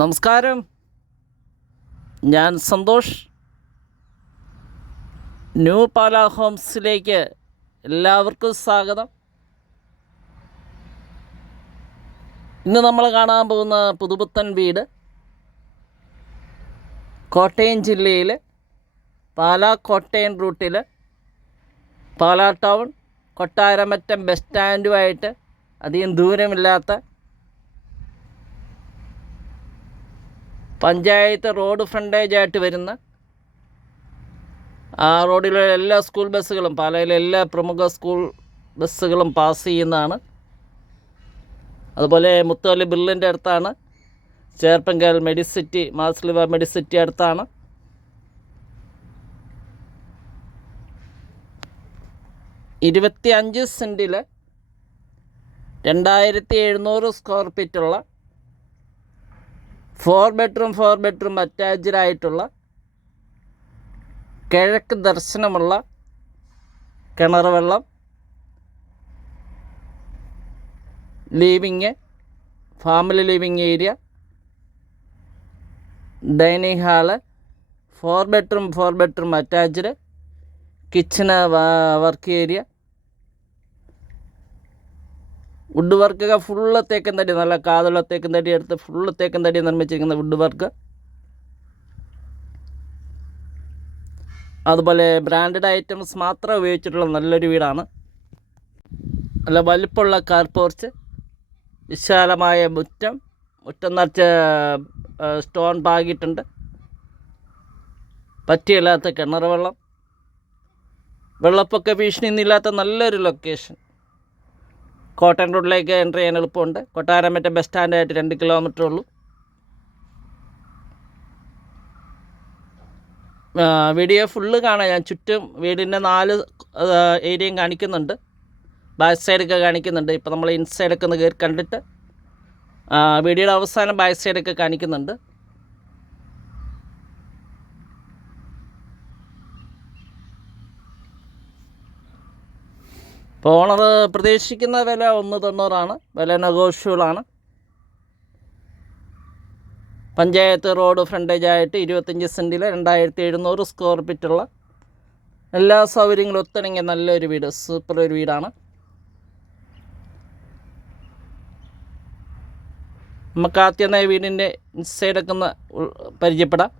നമസ്കാരം, ഞാൻ സന്തോഷ്. ന്യൂ പാല ഹോംസിലേക്ക് എല്ലാവർക്കും സ്വാഗതം. ഇന്ന് നമ്മൾ കാണാൻ പോകുന്ന പുതുപുത്തൻ വീട് കോട്ടയം ജില്ലയിൽ പാല കോട്ടയം റൂട്ടിൽ പാലാ ടൗൺ കൊട്ടാരമറ്റം ബസ് സ്റ്റാൻഡുമായിട്ട് അധികം ദൂരമില്ലാത്ത പഞ്ചായത്ത് റോഡ് ഫ്രണ്ടേജായിട്ട് വരുന്ന ആ റോഡിലെ എല്ലാ സ്കൂൾ ബസ്സുകളും, പാലയിലെ എല്ലാ പ്രമുഖ സ്കൂൾ ബസ്സുകളും പാസ് ചെയ്യുന്നതാണ്. അതുപോലെ മുത്തോലി ബില്ലിൻ്റെ അടുത്താണ്. ചേർപ്പങ്കൽ മെഡിസിറ്റി, മാസ്ലിവ മെഡിസിറ്റി അടുത്താണ്. $25 സെൻറ്റിൽ 2700 സ്ക്വയർ ഫീറ്റുള്ള 4 ബെഡ്റൂം അറ്റാച്ച്ഡ് ആയിട്ടുള്ള കിഴക്ക് ദർശനമുള്ള കിണർ വെള്ളം, living, family living area, dining hall, 4 bedroom attached, kitchen, work area, wood വർക്കൊക്കെ ഫുള്ള് തേക്കൻ തടി, നല്ല കാതുള്ള തേക്കൻ തടി എടുത്ത് ഫുള്ള് തേക്കൻ തടി നിർമ്മിച്ചിരിക്കുന്ന വുഡ് വർക്ക്. അതുപോലെ ബ്രാൻഡഡ് ഐറ്റംസ് മാത്രം ഉപയോഗിച്ചിട്ടുള്ള നല്ലൊരു വീടാണ്. നല്ല വലിപ്പമുള്ള കാർ പോർച്ച്, വിശാലമായ മുറ്റം നിറച്ച് സ്റ്റോൺ പാകിയിട്ടുണ്ട്. പറ്റിയില്ലാത്ത കിണർ വെള്ളം, വെള്ളപ്പൊക്ക ഭീഷണിയൊന്നുമില്ലാത്ത നല്ലൊരു ലൊക്കേഷൻ. കോട്ടയം റോഡിലേക്ക് എൻ്റർ ചെയ്യാൻ എളുപ്പമുണ്ട്. കൊട്ടാരമറ്റം ബസ് സ്റ്റാൻഡായിട്ട് 2 കിലോമീറ്റർ ഉള്ളൂ. വീഡിയോ ഫുള്ള് കാണാം. ഞാൻ ചുറ്റും വീടിൻ്റെ 4 ഏരിയയും കാണിക്കുന്നുണ്ട്, ബാക്ക് സൈഡൊക്കെ കാണിക്കുന്നുണ്ട്. ഇപ്പോൾ നമ്മൾ ഇൻസൈഡൊക്കെ ഒന്ന് കയറി കണ്ടിട്ട് വീഡിയോയുടെ അവസാനം ബാക്ക് സൈഡൊക്കെ കാണിക്കുന്നുണ്ട്. ഇപ്പോൾ ഓണർ പ്രതീക്ഷിക്കുന്ന വില 190 വില നെഗോഷ്യബിളാണ്. പഞ്ചായത്ത് റോഡ് ഫ്രണ്ടേജായിട്ട് 25 സെൻറ്റിൽ 2700 സ്ക്വയർ ഫീറ്റുള്ള എല്ലാ സൗകര്യങ്ങളും ഒത്തിണങ്ങിയ നല്ലൊരു വീട്, സൂപ്പർ ഒരു വീടാണ്. നമുക്ക് ആദ്യം വീടിൻ്റെ ഇൻസൈഡൊക്കെ ഒന്ന് പരിചയപ്പെടാം.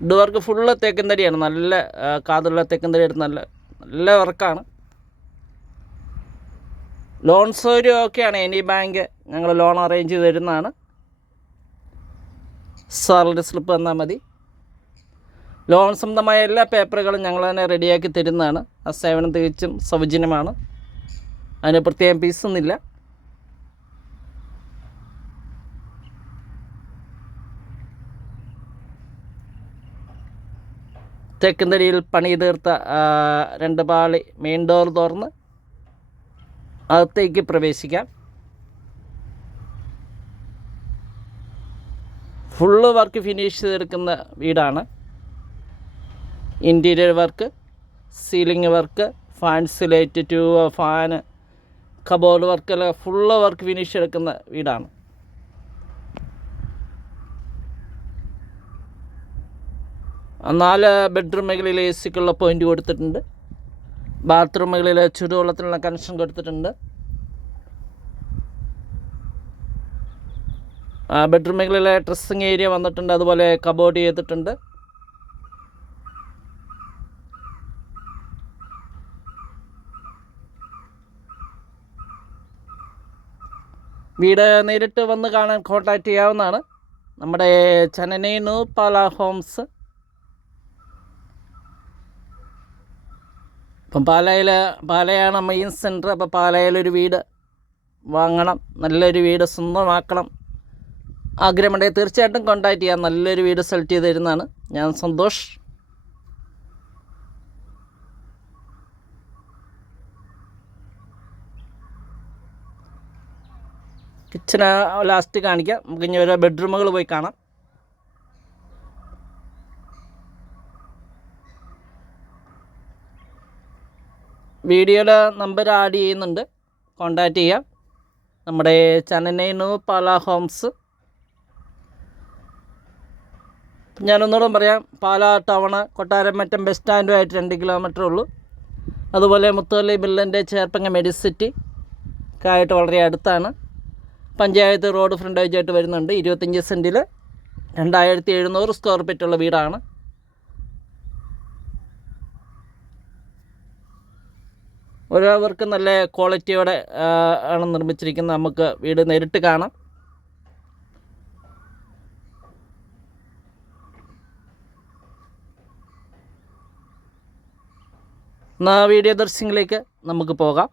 വുഡ് വർക്ക് ഫുള്ള് തേക്കൻ തടിയാണ്, നല്ല കാതുള്ള തേക്കൻ തടി എടുത്ത് നല്ല വർക്കാണ്. ലോൺ സൗകര്യം ഒക്കെയാണ്. എനി ബാങ്ക് ഞങ്ങൾ ലോൺ അറേഞ്ച് ചെയ്ത് തരുന്നതാണ്. സാലറി സ്ലിപ്പ് തന്നാൽ മതി. ലോൺ സംബന്ധമായ എല്ലാ പേപ്പറുകളും ഞങ്ങൾ തന്നെ റെഡിയാക്കി തരുന്നതാണ്. ആ സേവനം തികച്ചും സൗജന്യമാണ്, അതിന് പ്രത്യേകം ഫീസൊന്നുമില്ല. തെക്കുംതടിയിൽ പണി തീർത്ത 2 പാളി മെയിൻ ഡോർ തുറന്ന് അകത്തേക്ക് പ്രവേശിക്കാം. ഫുള്ള് വർക്ക് ഫിനിഷ് ചെയ്തെടുക്കുന്ന വീടാണ്. Interior work, ceiling work, fancy light, fan, cupboard വർക്കെല്ലാം ഫുള്ള് വർക്ക് ഫിനിഷ് എടുക്കുന്ന വീടാണ്. നാല് ബെഡ്റൂമുകളിൽ എ സിക്കുള്ള പോയിൻ്റ് കൊടുത്തിട്ടുണ്ട്. ബാത്റൂമുകളിൽ ചുടുവെള്ളത്തിനുള്ള കണക്ഷൻ കൊടുത്തിട്ടുണ്ട്. ബെഡ്റൂമുകളിലെ ഡ്രസ്സിങ് ഏരിയ വന്നിട്ടുണ്ട്. അതുപോലെ കബോർഡ് ചെയ്തിട്ടുണ്ട്. വീട് നേരിട്ട് വന്ന് കാണാൻ കോൺടാക്റ്റ് ചെയ്യാവുന്നതാണ്. നമ്മുടെ ന്യൂ പാല ഹോംസ്. ഇപ്പം പാലയാണ് മെയിൻ സെൻറ്റർ. അപ്പോൾ പാലയിലൊരു വീട് വാങ്ങണം, നല്ലൊരു വീട് സ്വന്തമാക്കണം ആഗ്രഹമുണ്ടെങ്കിൽ തീർച്ചയായിട്ടും കോൺടാക്റ്റ് ചെയ്യാം. നല്ലൊരു വീട് സെലക്ട് ചെയ്ത് തരുന്നതാണ്. ഞാൻ സന്തോഷ്. കിച്ചന് ലാസ്റ്റ് കാണിക്കാം. നമുക്ക് ഇനി ഓരോ ബെഡ്റൂമുകൾ പോയി കാണാം. വീഡിയോയിൽ നമ്പർ ആഡ് ചെയ്യുന്നുണ്ട്, കോൺടാക്റ്റ് ചെയ്യാം. നമ്മുടെ ന്യൂ പാല ഹോംസ് ഞാനൊന്നുകൂടെ പറയാം, പാലാ ടൗണ് കൊട്ടാരമറ്റം ബസ് സ്റ്റാൻഡുമായിട്ട് 2 കിലോമീറ്റർ ഉള്ളൂ. അതുപോലെ മുത്തോലി ബില്ലൻ്റെ ചേർപ്പങ്ങ മെഡിസിറ്റി ആയിട്ട് വളരെ അടുത്താണ്. പഞ്ചായത്ത് റോഡ് ഫ്രണ്ടേജായിട്ട് വരുന്നുണ്ട്. 25 സെൻറ്റിൽ 2700 സ്ക്വയർ ഫീറ്റുള്ള വീടാണ്. ഓരോവർക്കും നല്ല ക്വാളിറ്റിയോടെ ആണ് നിർമ്മിച്ചിരിക്കുന്നത്. നമുക്ക് വീട് നേരിട്ട് കാണാം. എന്നാൽ വീഡിയോ ദർശനങ്ങളിലേക്ക് നമുക്ക് പോകാം.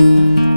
കാണാം.